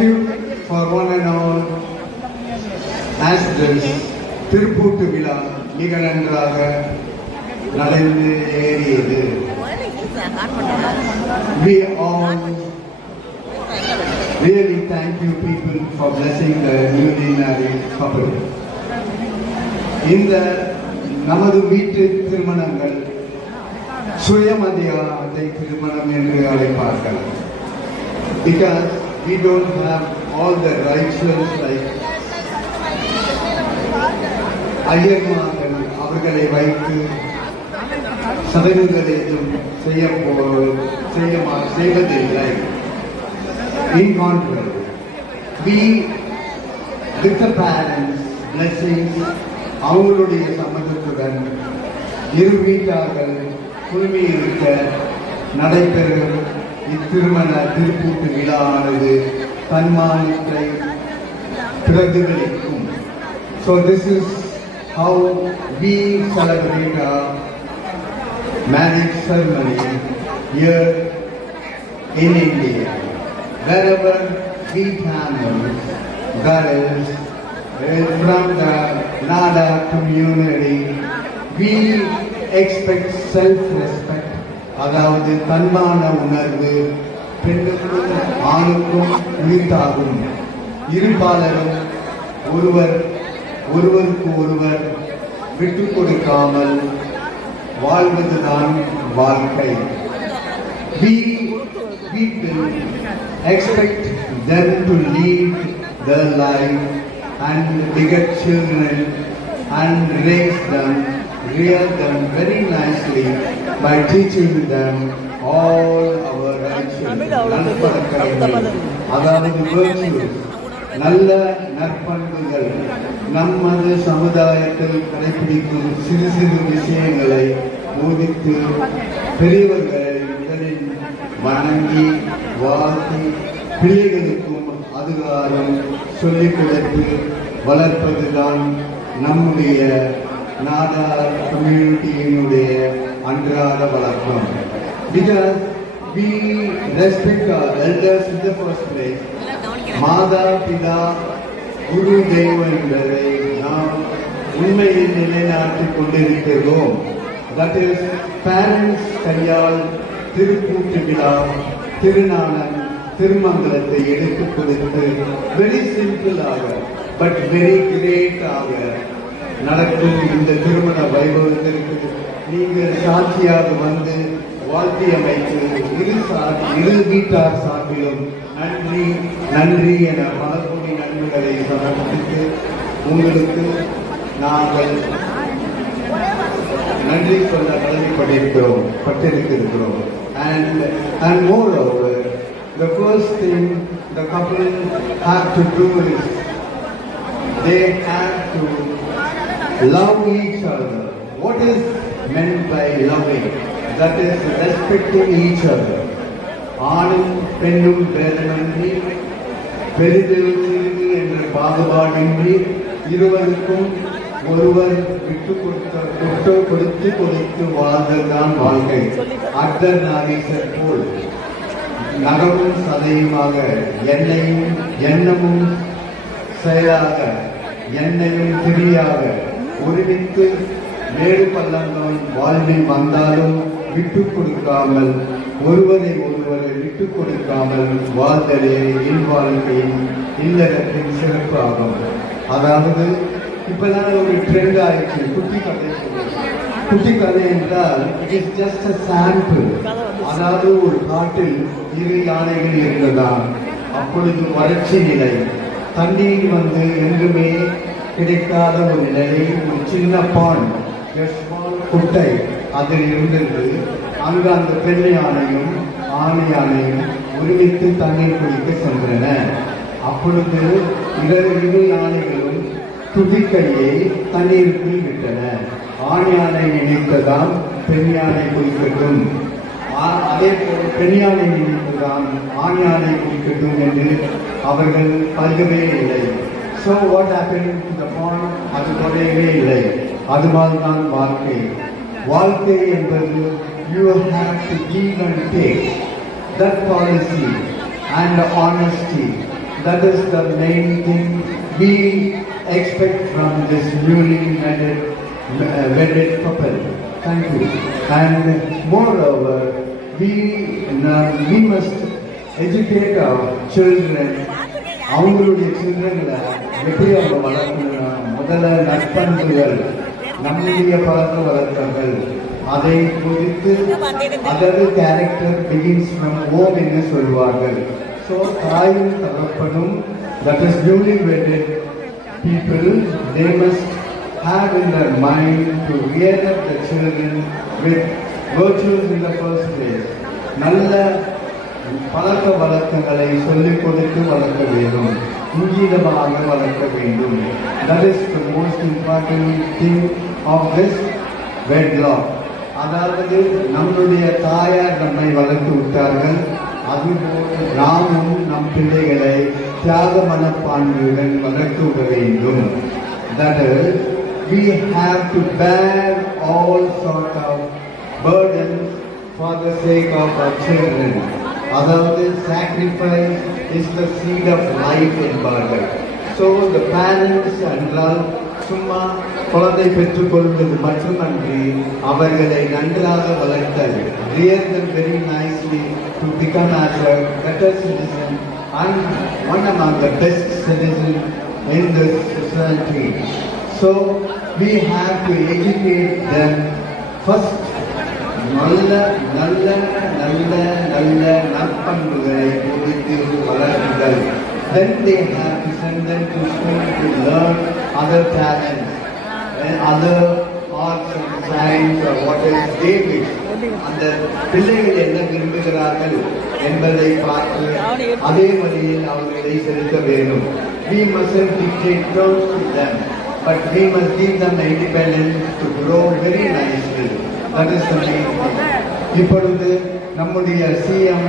thank you for one and all. As this திருப்பூட்டு விழா மிக நன்றாக நடந்து ஏறியது. We all really thank you people for blessing the newly married couple. இந்த நமது வீட்டு திருமணங்கள் சுயமரியாதை திருமணம் என்று அழைப்பார்கள். Because we don't have all the rituals like ஐயர்மார்கள் அவர்களை வைத்து சடங்குகள் எதுவும் செய்வதில்லை. In contrary, we with the parents blessings அவங்களுடைய சம்மதத்துடன் இரு வீட்டார்கள் குழுமி இருக்க நடைபெறும் இத்திருமண திருப்பூட்டு விழாவானது தன்மானத்தை பிரதிபலிக்கும். So this is how we celebrate our marriage ceremony here in India. Wherever we family, that is from the Nada community, we expect self-respect. அதாவது தன்மான உணர்வு பெண்ணுக்கும் ஆணுக்கும் உரித்தாகும். இருபாலரும் ஒருவருக்கு ஒருவர் விட்டுக் கொடுக்காமல் வாழ்வதுதான் வாழ்க்கை. We will expect them to lead their life and beget children and raise them, rear them very nicely by teaching them all our நற்பழக்கங்கள், அதாவது virtues, நல்ல நற்பண்புகள், நமது சமுதாயத்தில் கடைபிடிக்கும் சிறு சிறு விஷயங்களை போதித்து பெரியவர்களை முதலில் வணங்கி வாழ்த்தி பிள்ளைகளுக்கும் அதிகாரம் சொல்லிக் கொடுத்து வளர்ப்பதுதான் நம்முடைய நாடா கம்யூனிட்டியினுடைய அன்றாட வழக்கம். Because we respect our elders in the first place. மாதா பிதா குரு தெய்வம் என்பதை நாம் உண்மையில் நிலைநாட்டிக் கொண்டிருக்கிறோம். That is, parents கையால் திருப்பூட்டு விழா திருநாளன் திருமங்கலத்தை எடுத்துக் கொடுத்து வெரி சிம்பிளாக பட் வெரி கிரேட்டாக நடக்கும் இந்த திருமண வைபவத்திற்கு நீங்கள் சாட்சியாக வந்து வாழ்த்தி அமைத்து இரு வீட்டார் சார்பிலும் நன்றி நன்றி என பல கோடி நன்மைகளை சமர்ப்பித்து உங்களுக்கு நாங்கள் நன்றி சொல்ல கடமைப்பட்டிருக்கிறோம். And moreover, the first thing the couple have to do is they have to love each other. What is meant by loving? That is respecting each other. ஆணும் பெண்ணும் பேதமின்றி பெரிதல் சிறிது என்ற பாகுபாடின்றி இருவருக்கும் ஒருவர் விட்டு கொடுத்து வாழ்ந்ததுதான் வாழ்க்கை. அர்த்தர் நாகேசர் போல் நகமும் சதையுமாக எண்ணமும் செயலாக எண்ணெயும் திரியாக ஒருமித்து வேறு பள்ளங்கள் வாழ்வில் வந்தாலும் விட்டுக் கொடுக்காமல் ஒருவரை விட்டுக் கொடுக்காமல் வாழ்தலே இல்வாழ்க்கையின் இல்லறத்தின் சிறப்பு ஆகும். அதாவது இப்பதான் ஒரு ட்ரெண்ட் ஆயிடுச்சு குட்டி கதை என்றால் it is just a sample. அதாவது ஒரு காட்டில் இரு யானைகள் இருந்ததால் அப்பொழுது வறட்சி நிலை, தண்ணீர் என்றுமே கிடைக்காத ஒரு நிலை, ஒரு சின்ன பாண்ட் குட்டை அதில் இருந்தது. அங்கு அந்த பெண் யானையும் ஆண் யானையும் ஒருமித்து தண்ணீர் குடிக்க சென்றன. அப்பொழுது இரு யானைகளும் துதிக்கையை தண்ணீருக்குள் விட்டன. ஆண் யானை நினைத்ததாம் பெண் யானை குடிக்கட்டும், அதே போல் பெண் யானை நினைத்ததாம் ஆண் யானை குடிக்கட்டும் என்று அவர்கள் பல்கவே இல்லை. So what happened to the pond? அது குறையவே இல்லை. அதுமாதிரிதான் வாழ்க்கை என்பது you have to give and take. That policy and honesty That is the main thing we expect from this newly wedded couple. Thank you. And moreover, we must educate our children. அவங்களுடைய சில்ட்ரன்ல எப்படி அவங்க வளர்க்கணும், முதல்ல நற்பண்புகள், நம்முடைய பழக்க வழக்கங்கள், அதை குறித்து அதாவது கேரக்டர் பிகின்ஸ் ஃப்ரம் ஹோம் என்று சொல்வார்கள். ஸோ தாயும் தகப்பனும், that is newly wedded people, they must have in their mind to rear up the children with virtues in the first place. நல்ல பழக்க வழக்கங்களை சொல்லிக் கொடுத்து வளர்க்க வேண்டும், இங்கீதமாக வளர்க்க வேண்டும். That is the most important thing of this wedlock. அதாவது நம்முடைய தாயார் நம்மை வளர்த்து விட்டார்கள், அதுபோல் நாமும் நம் பிள்ளைகளை தியாக மனப்பான்மையுடன் வளர்த்து விட வேண்டும். That is, we have to bear all sort of burdens for the sake of our children. அதாவது sacrifice is the seed of life என்பார்கள். So the parents என்றால் சும்மா குழந்தை பெற்றுக் கொள்வது மட்டுமன்றி அவர்களை நன்றாக வளர்த்தல், rear them very nicely to become as a better citizen and one among the best citizens in this society. So we have to educate them first. நல்ல நல்ல நல்ல நல்ல நற்பண்புகளை கொடுத்து வளர்க்குதல். Then they have to send them to school to learn other talents and other arts and science or what else they wish. அந்த பிள்ளைகள் என்ன விரும்புகிறார்கள் என்பதை பார்த்து அதே வழியில் அவர்களை செலுத்த வேண்டும். We mustn't dictate terms to them, but we must give them the independence to grow very nicely. That is the main thing. இப்பொழுது நம்முடைய சிஎம்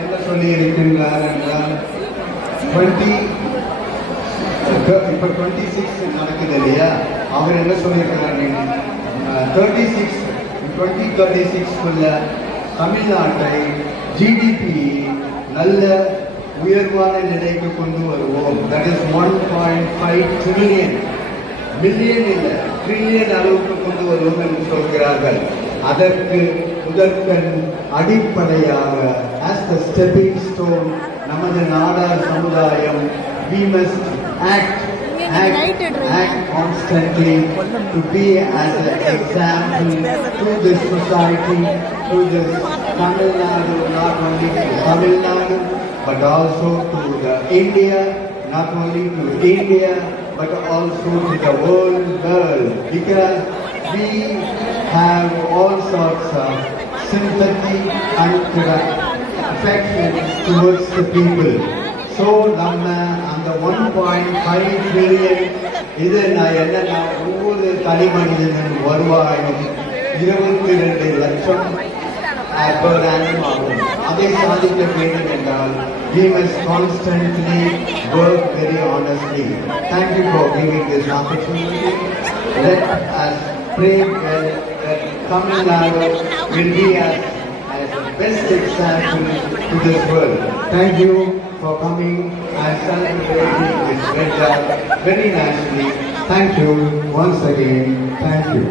என்ன சொல்லி இருக்கின்றார் என்றால், இப்ப 26 நடக்குது இல்லையா, அவர் என்ன சொல்லியிருக்கிறார், 2036 தமிழ்நாட்டை ஜிடிபி நல்ல உயர்வான நிலைக்கு கொண்டு வருவோம். That is 1.5 trillion, மில்லியன் இல்லை ட்ரில்லியன் அளவுக்கு கொண்டு வருவோம் என்று சொல்கிறார்கள். அதற்கு முதற்கண் அடிப்படையாக as the stepping stone நமது நாடார் சமுதாயம் we must act constantly to be as an example to this society, to this Tamil Nadu, not only to Tamil Nadu but also to the India, not only to India but also to the whole world, because we have all sorts of sympathy and affection towards the people. So நம்ம அந்த 1.5 trillion இது நான் என்னன்னா ஒவ்வொரு தனி மனிதனின் வருவாயும் 22 லட்சம் per annum ஆகும். அதை சாதிக்க வேண்டும் என்றால் we must constantly work very honestly. Thank you for giving this opportunity. Let us pray that Tamil Nadu will be as the best example to this world. Thank you for coming and celebrating this wedding very nicely. Thank you once again. Thank you.